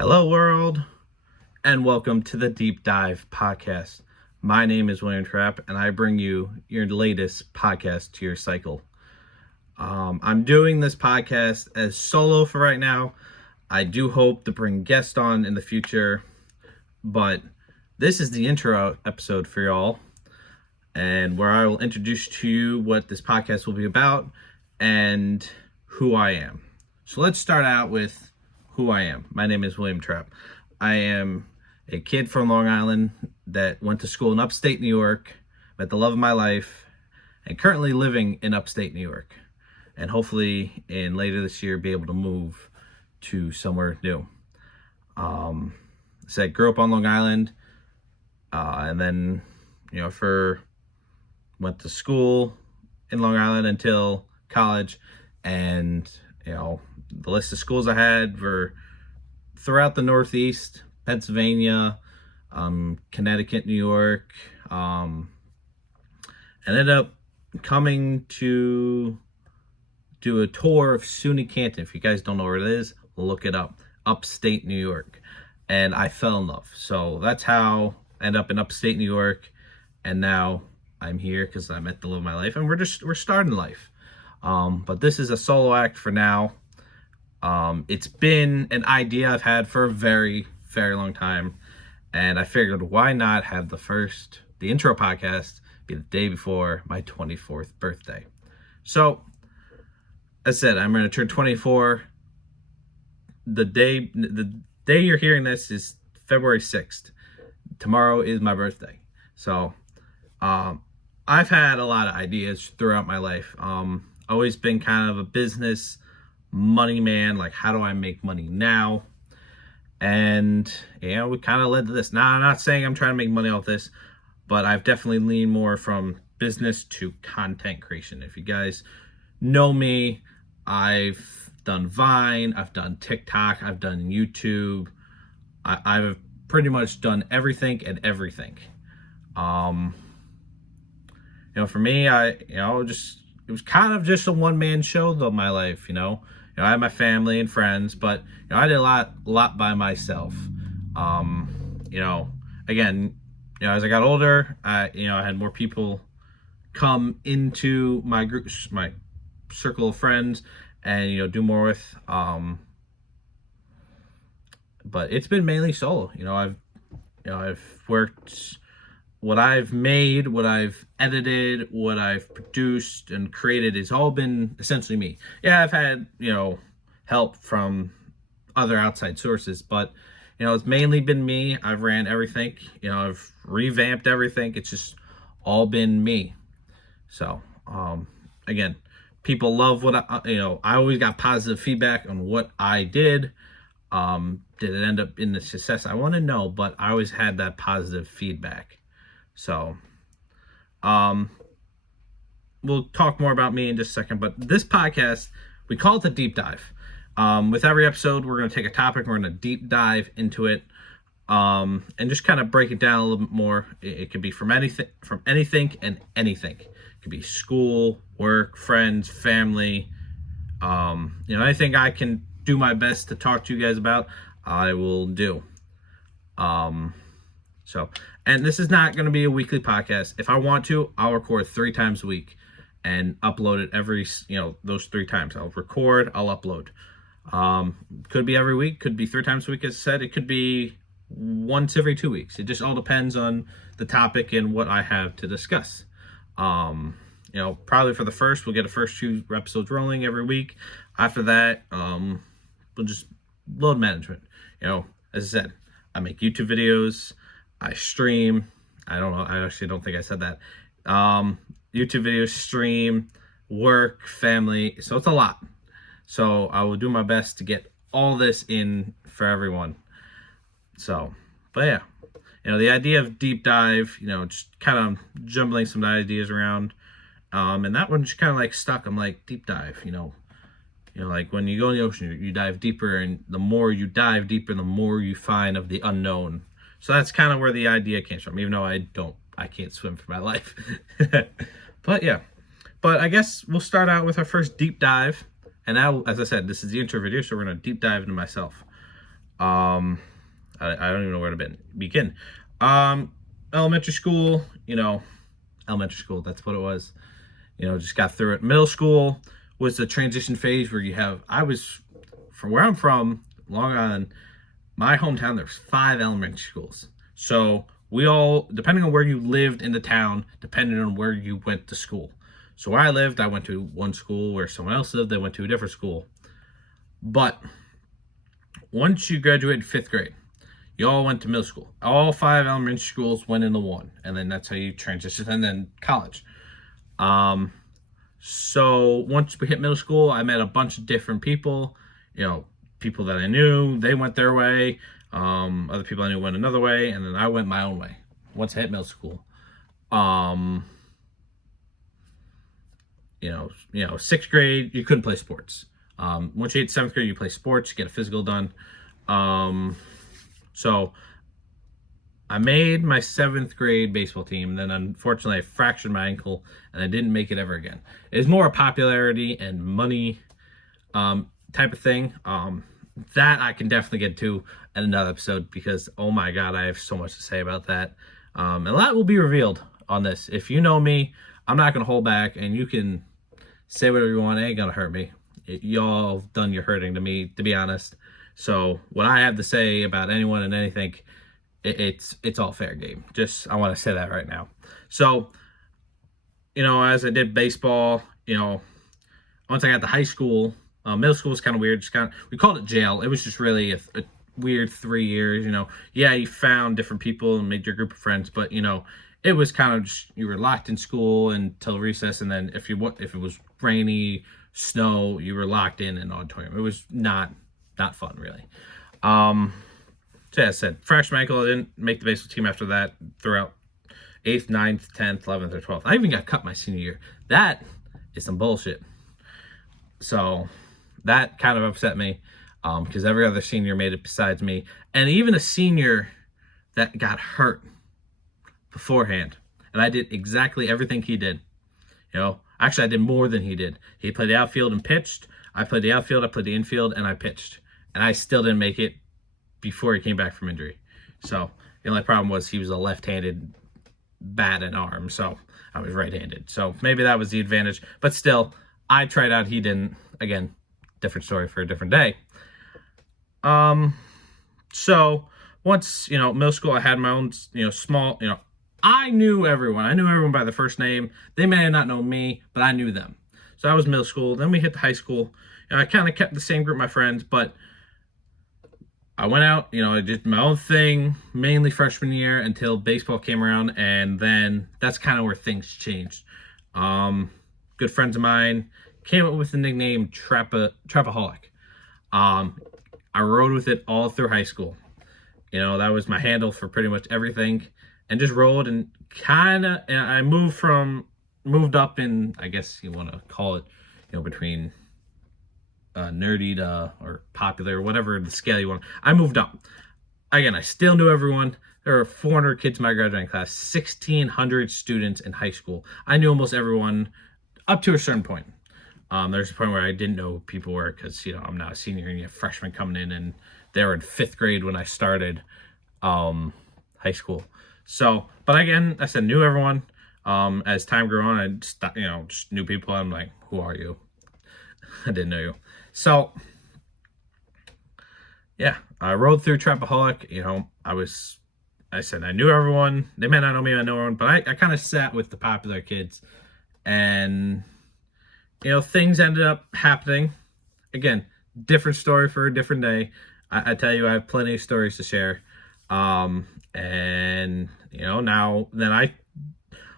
Hello, world, and welcome to the Deep Dive Podcast. My name is William Trapp, and I bring you your latest podcast to your cycle. I'm doing this podcast as solo for right now. I do hope to bring guests on in the future, but this is the intro episode for y'all, and where I will introduce to you what this podcast will be about and who I am. So let's start out with who I am. My name is William Trapp. I am a kid from Long Island that went to school in upstate New York, met the love of my life, and currently living in upstate New York. And hopefully in later this year be able to move to somewhere new. So I grew up on Long Island, and then went to school in Long Island until college, and the list of schools I had were throughout the Northeast, Pennsylvania, Connecticut, New York. Ended up coming to do a tour of SUNY Canton. If you guys don't know where it is, look it up. Upstate New York. And I fell in love. So that's how I ended up in upstate New York. And now I'm here because I met the love of my life. And we're starting life. But this is a solo act for now. It's been an idea I've had for a very, very long time. And I figured, why not have the intro podcast be the day before my 24th birthday? So, as I said, I'm going to turn 24. The day you're hearing this is February 6th. Tomorrow is my birthday. So, I've had a lot of ideas throughout my life. Always been kind of a business money man. Like, how do I make money now? And we kind of led to this. Now, I'm not saying I'm trying to make money off this, but I've definitely leaned more from business to content creation. If you guys know me, I've done Vine, I've done TikTok, I've done YouTube. I've pretty much done everything and everything. For me, it was kind of just a one-man show though, my life. I had my family and friends, but I did a lot by myself. Again, as I got older, I had more people come into my groups, my circle of friends, and do more with. But it's been mainly solo. I've worked. What I've made, what I've edited, what I've produced and created has all been essentially me. Yeah, I've had, help from other outside sources, but, it's mainly been me. I've ran everything, I've revamped everything. It's just all been me. So, again, people love what I always got positive feedback on what I did. Did it end up in the success I want to know, but I always had that positive feedback. So, we'll talk more about me in just a second, but this podcast, we call it the Deep Dive. With every episode, we're going to take a topic, we're going to deep dive into it, and just kind of break it down a little bit more. It could be from anything and anything. It could be school, work, friends, family, anything I can do my best to talk to you guys about, I will do. And this is not going to be a weekly podcast. If I want to, I'll record 3 times a week and upload it every, those 3 times. I'll record, I'll upload. Could be every week, could be 3 times a week, as I said. It could be once every 2 weeks. It just all depends on the topic and what I have to discuss. Probably for the first, we'll get the first 2 episodes rolling every week. After that, we'll just load management. As I said, I make YouTube videos. I stream. I don't know. I actually don't think I said that. YouTube videos, stream, work, family. So it's a lot. So I will do my best to get all this in for everyone. So, but yeah, the idea of deep dive, just kind of jumbling some ideas around. And that one just kind of like stuck. I'm like, deep dive, like when you go in the ocean, you dive deeper, and the more you dive deeper, the more you find of the unknown. So that's kind of where the idea came from, even though I can't swim for my life. But yeah, I guess we'll start out with our first deep dive. And now, as I said, this is the intro video, so we're going to deep dive into myself. Um, I don't even know where to begin. Um, Elementary school, elementary school, that's what it was. Just got through it. Middle school was the transition phase where I was, from where I'm from, Long Island, my hometown, there's 5 elementary schools. So we all, depending on where you lived in the town, depending on where you went to school. So where I lived, I went to one school. Where someone else lived, they went to a different school. But once you graduated 5th grade, you all went to middle school. All 5 elementary schools went into one, and then that's how you transition, and then college. So once we hit middle school, I met a bunch of different people, people that I knew, they went their way. Other people I knew went another way, and then I went my own way once I hit middle school. 6th grade, you couldn't play sports. Once you hit 7th grade, you play sports, you get a physical done. So I made my 7th grade baseball team. Then unfortunately I fractured my ankle and I didn't make it ever again. It's more a popularity and money type of thing. That I can definitely get to in another episode, because oh my god, I have so much to say about that. And a lot will be revealed on this. If you know me, I'm not going to hold back, and you can say whatever you want. It ain't going to hurt me. Y'all have done your hurting to me, to be honest. So what I have to say about anyone and anything, it's all fair game. I want to say that right now. So, as I did baseball, once I got to high school, middle school was kind of weird. We called it jail. It was just really a weird 3 years. Yeah, you found different people and made your group of friends, but it was kind of just, you were locked in school until recess, and then if it was rainy, snow, you were locked in an auditorium. It was not fun, really. So as I said, fractured my ankle. I didn't make the baseball team after that throughout 8th, 9th, 10th, 11th, or 12th. I even got cut my senior year. That is some bullshit. So that kind of upset me, because every other senior made it besides me. And even a senior that got hurt beforehand, and I did exactly everything he did. Actually, I did more than he did. He played the outfield and pitched. I played the outfield, I played the infield, and I pitched. And I still didn't make it before he came back from injury. So the only problem was he was a left-handed bat and arm, so I was right-handed. So maybe that was the advantage. But still, I tried out, he didn't. Again, different story for a different day. So once, middle school, I had my own, small, I knew everyone. I knew everyone by their first name. They may not know me, but I knew them. So that was middle school. Then we hit the high school. I kind of kept the same group of my friends, but I went out, I did my own thing, mainly freshman year until baseball came around, and then that's kind of where things changed. Good friends of mine came up with the nickname Trappaholic. I rode with it all through high school. That was my handle for pretty much everything, and just rode, and I moved up in, I guess you want to call it, between nerdy to or popular, whatever the scale you want. I moved up. Again, I still knew everyone. There were 400 kids in my graduating class, 1,600 students in high school. I knew almost everyone up to a certain point. There's a point where I didn't know who people were, because I'm now a senior and you have freshmen coming in, and they were in 5th grade when I started high school. So, but again, I said knew everyone. As time grew on, I just knew people. I'm like, who are you? I didn't know you. So, yeah, I rode through Trappaholic. I said I knew everyone. They may not know me, I know everyone, but I kind of sat with the popular kids, and things ended up happening. Again, different story for a different day. I tell you, I have plenty of stories to share. And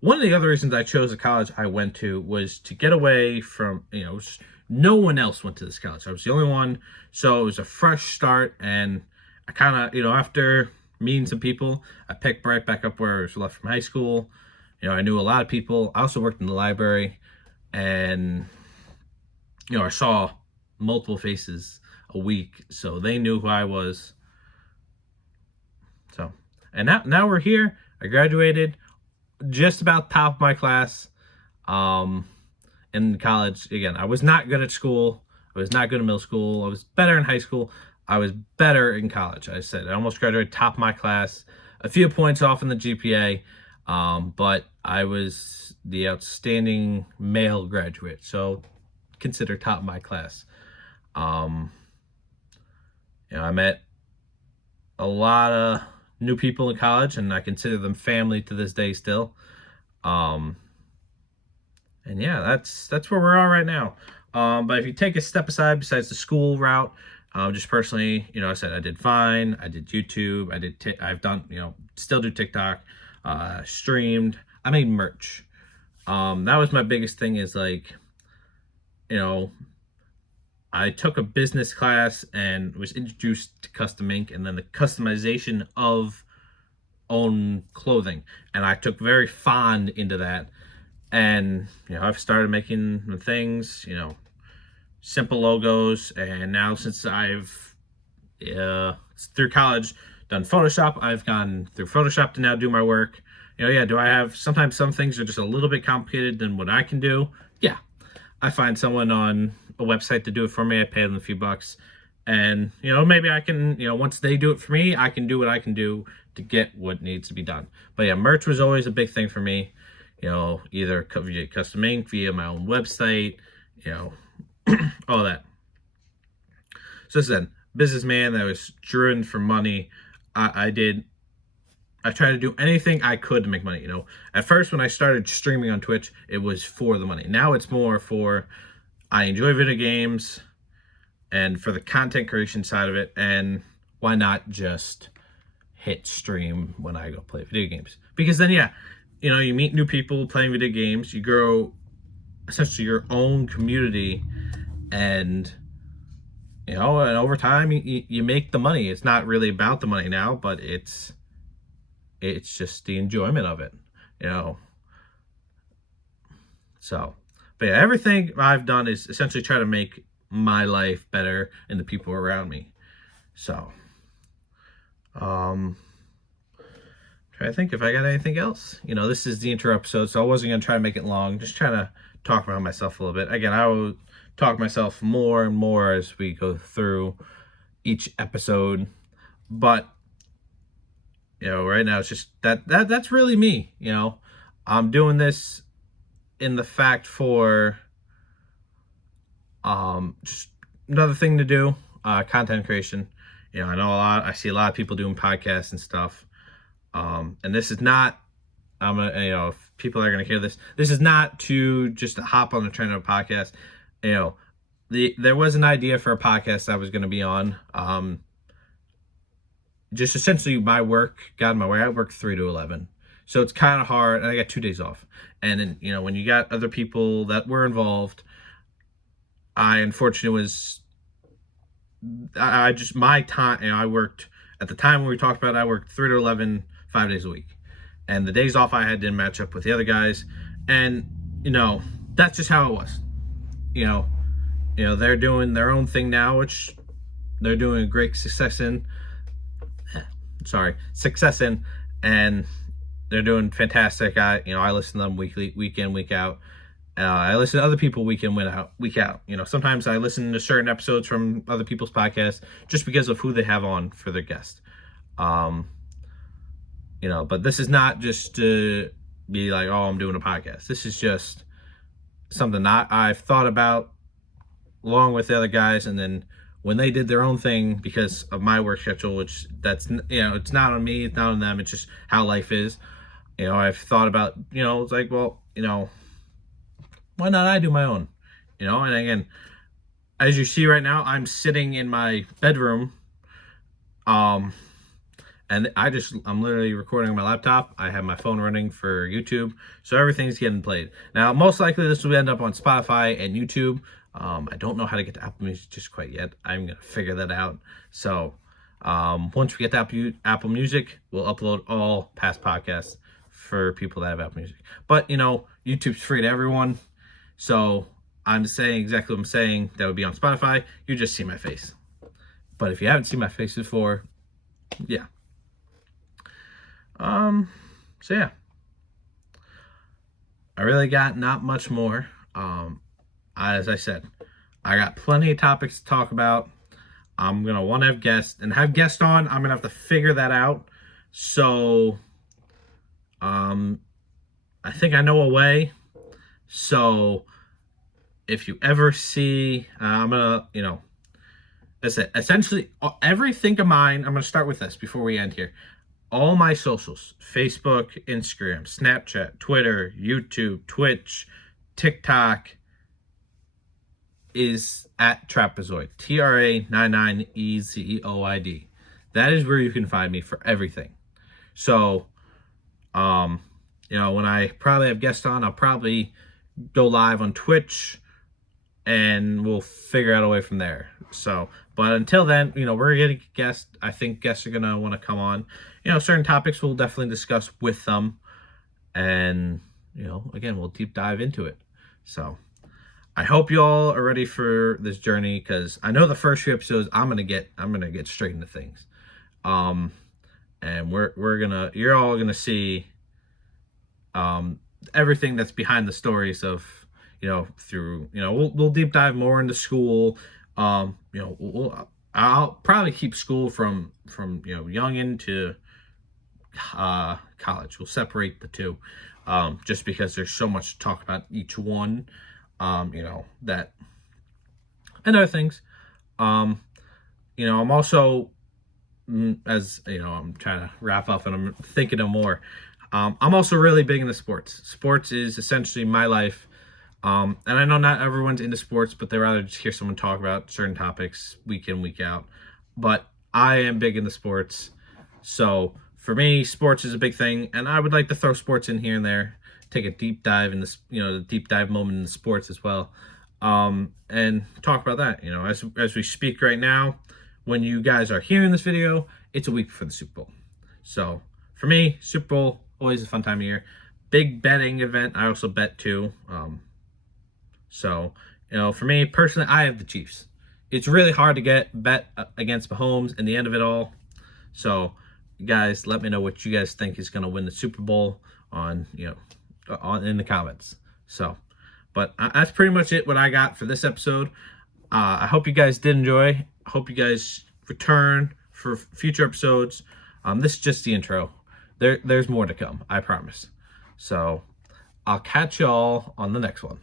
one of the other reasons I chose the college I went to was to get away from, no one else went to this college. I was the only one. So it was a fresh start. And I kind of, after meeting some people, I picked right back up where I was left from high school. I knew a lot of people. I also worked in the library, and, I saw multiple faces a week. So they knew who I was. So, and now we're here. I graduated, just about top of my class. In college, again, I was not good at school. I was not good in middle school. I was better in high school. I was better in college. I said I almost graduated top of my class, a few points off in the GPA, but I was the outstanding male graduate, so consider top of my class. Um, I met a lot of new people in college, and I consider them family to this day still. Um, and yeah, that's where we're at right now. But if you take a step aside, besides the school route, just personally, I said I did Vine, I did YouTube, I've done, still do TikTok, streamed, I made merch. That was my biggest thing is like, I took a business class and was introduced to custom ink and then the customization of own clothing. And I took very fond into that. And, I've started making things, simple logos. And now since I've, through college, done Photoshop, I've gone through Photoshop to now do my work. Do I have, sometimes some things are just a little bit complicated than what I can do? Yeah. I find someone on a website to do it for me. I pay them a few bucks. And, maybe I can, once they do it for me, I can do what I can do to get what needs to be done. But yeah, merch was always a big thing for me. Either via custom ink, via my own website, all that. So then, businessman that was driven for money. I tried to do anything I could to make money. At first when I started streaming on Twitch, it was for the money. Now it's more for, I enjoy video games and for the content creation side of it. And why not just hit stream when I go play video games? Because then, you meet new people playing video games. You grow essentially your own community and, and over time you make the money. It's not really about the money now, but it's just the enjoyment of it, So, but yeah, everything I've done is essentially try to make my life better and the people around me. So, try to think if I got anything else. This is the intro episode, so I wasn't going to try to make it long. Just trying to talk about myself a little bit. Again, I will talk myself more and more as we go through each episode. But, right now it's just that's really me. I'm doing this in the fact for just another thing to do, content creation. I see a lot of people doing podcasts and stuff. And this is not, if people are going to hear this, this is not to just hop on the trend of a podcast. There was an idea for a podcast I was going to be on. Just essentially my work got in my way. I work 3 to 11. So it's kind of hard. And I got 2 days off. And then, when you got other people that were involved, I unfortunately was, I just, my time, I worked, at the time when we talked about it, I worked 3 to 11, 5 days a week. And the days off I had didn't match up with the other guys. And, that's just how it was. They're doing their own thing now, which they're doing a great success in, and they're doing fantastic. I listen to them week in, week out. I listen to other people week in, week out. Sometimes I listen to certain episodes from other people's podcasts just because of who they have on for their guest. But this is not just to be like, oh, I'm doing a podcast. This is just something I've thought about along with the other guys, and then when they did their own thing because of my work schedule, which it's not on me, it's not on them, it's just how life is. I've thought about, it's like, well, why not I do my own? And again, as you see right now, I'm sitting in my bedroom, and I'm literally recording on my laptop. I have my phone running for YouTube, so everything's getting played. Now, most likely this will end up on Spotify and YouTube. I don't know how to get to Apple Music just quite yet. I'm going to figure that out. So, once we get to Apple Music, we'll upload all past podcasts for people that have Apple Music. But, YouTube's free to everyone. So, I'm saying exactly what I'm saying. That would be on Spotify. You just see my face. But if you haven't seen my face before, yeah. So yeah. I really got not much more. As I said, I got plenty of topics to talk about. I'm gonna want to have guests and have guests on. I'm gonna have to figure that out. So, I think I know a way. So if you ever see, I'm gonna, that's it. Essentially, everything of mine. I'm gonna start with this before we end here. All my socials: Facebook, Instagram, Snapchat, Twitter, YouTube, Twitch, TikTok, is at Trapezoid. TRA99EZOID. That is where you can find me for everything. So, when I probably have guests on, I'll probably go live on Twitch, and we'll figure out a way from there. So, but until then, we're getting guests. I think guests are gonna want to come on. Certain topics we'll definitely discuss with them, and again, we'll deep dive into it. So, I hope you all are ready for this journey, because I know the first few episodes I'm gonna get straight into things, and you're all gonna see everything that's behind the stories of through we'll deep dive more into school. I'll probably keep school from youngin to college. We'll separate the two, just because there's so much to talk about each one. That and other things. I'm also, as I'm trying to wrap up and I'm thinking of more. I'm also really big into sports. Sports is essentially my life. And I know not everyone's into sports, but they rather just hear someone talk about certain topics week in, week out. But I am big into sports. So for me, sports is a big thing. And I would like to throw sports in here and there. Take a deep dive in this, the deep dive moment in the sports as well. And talk about that. As we speak right now, when you guys are hearing this video, it's a week before the Super Bowl. So for me, Super Bowl, always a fun time of year. Big betting event. I also bet too. So, for me personally, I have the Chiefs. It's really hard to bet against Mahomes in the end of it all. So, you guys, let me know what you guys think is going to win the Super Bowl in the comments. So, but that's pretty much it. What I got for this episode. I hope you guys did enjoy. I hope you guys return for future episodes. This is just the intro. There's more to come, I promise. So, I'll catch y'all on the next one.